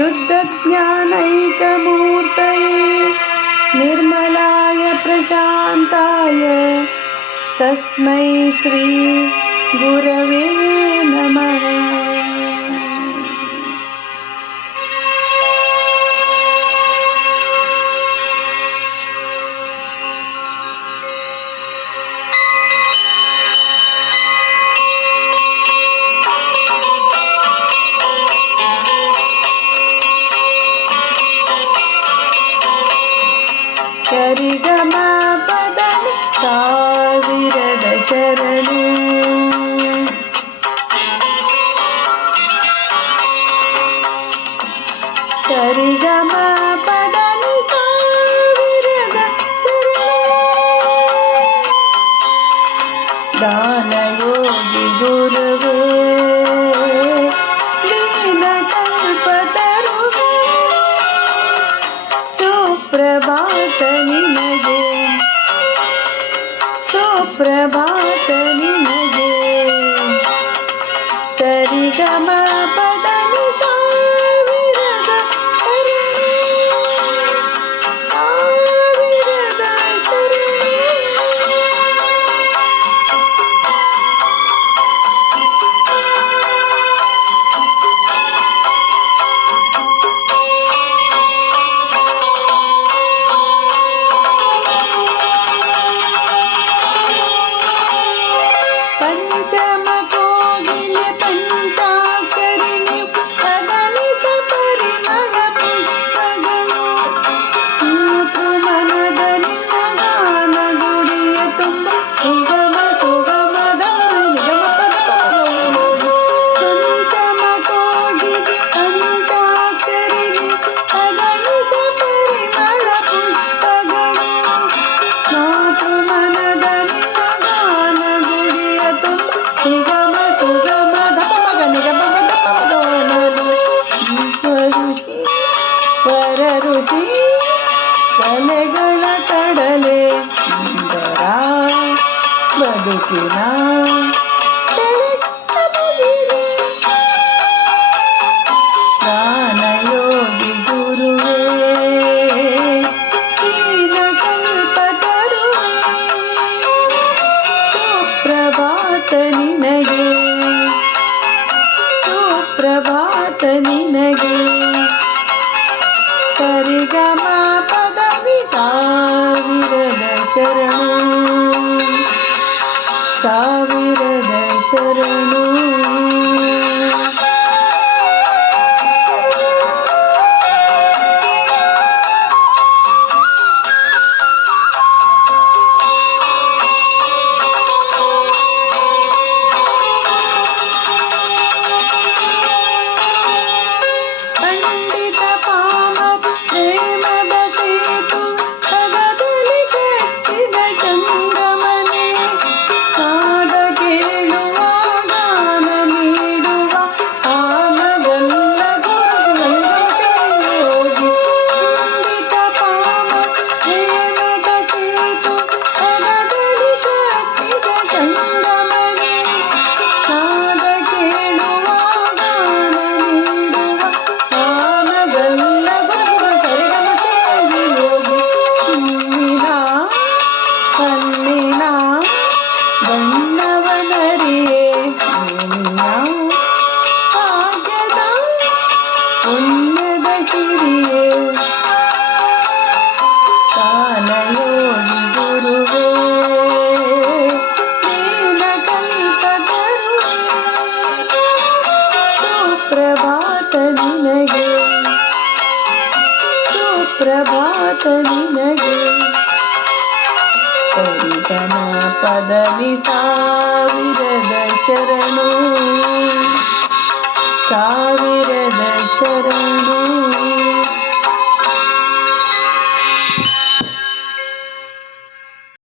शुद्धज्ञानैकमूर्तये निर्मलाय प्रशान्ताय तस्मै श्रीगुरवे नमः। ಸುಪ್ರಭಾತ ನಿನಗೆ ಸುಪ್ರಭಾತ ನಿನಗೆ ಸರಿಗಮ ಪ ఓకేనా జ్ఞానయోగి గురువే కಲ್ಪತರುವೆ ಸುಪ್ರಭಾತ ನಿನಗೆ ಸುಪ್ರಭಾತ ನಿನಗೆ ಪರಿಗಮ ಪದವಿ ಸಾವಿರನ ಚರಣ Corona. ಹಿರಿಯೇ ಕಾನಯೋಗಿ ಗುರುವೇ ನೀನ ಕಲ್ಪತರುವೇ ಸುಪ್ರಭಾತ ನಿನಗೆ ಸುಪ್ರಭಾತ ನಿನಗೆ ಪರಿತನ ಪದವಿ ಸಾವಿರದ ಶರಣು ಸಾವಿರದ ಶರಣ